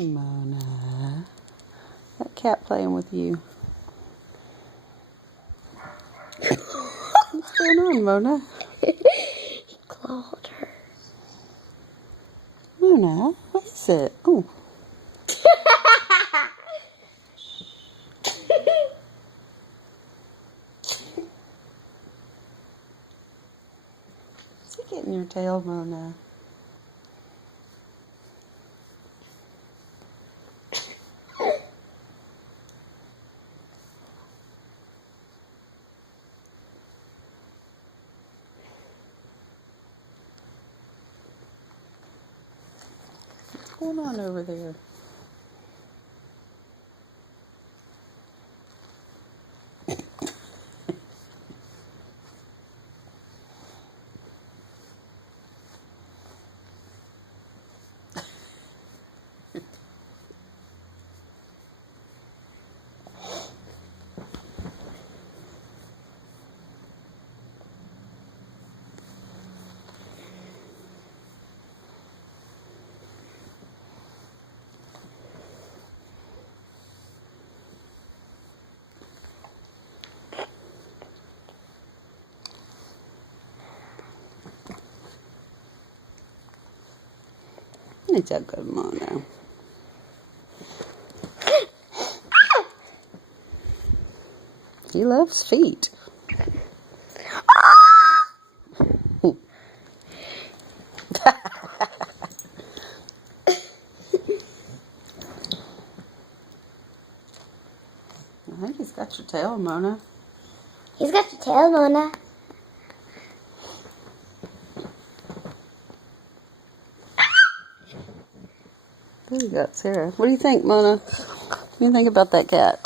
Mona. That cat playing with you. What's going on, Mona? He clawed her. Mona, what is it? Oh. Is he getting your tail, Mona? What's going on over there? It's a good Mona. He loves feet. I think he's got your tail, Mona. He's got your tail, Mona. There you go, Sarah. What do you think, Mona? What do you think about that cat?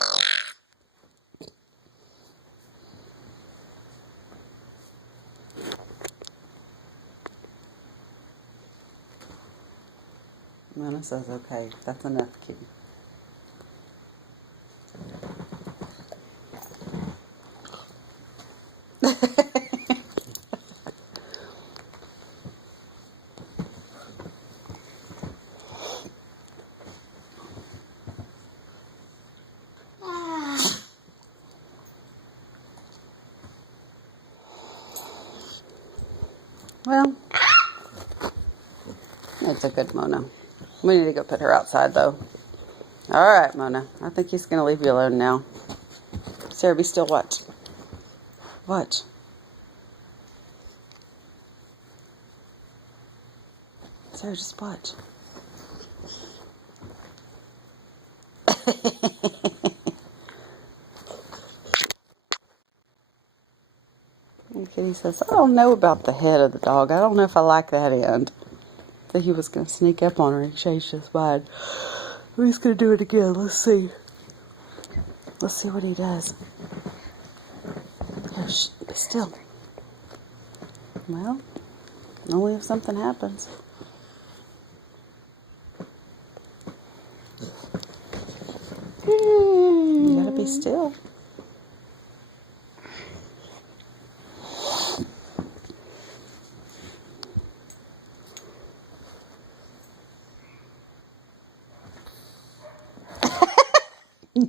Mona says, okay, that's enough, kitty. Well, it's a good Mona. We need to go put her outside, though. All right, Mona. I think he's going to leave you alone now. Sarah, be still. Watch. Watch. Sarah, just watch. And Kitty says, I don't know about the head of the dog. I don't know if I like that end. So he was going to sneak up on her and change his mind. He's going to do it again. Let's see. Let's see what he does. Oh, shh, be still. Well, only if something happens. You gotta be still.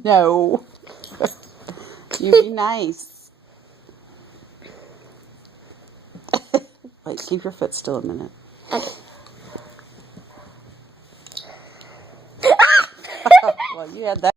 No. You be nice. Wait, keep your foot still a minute. Okay. Well, you had that.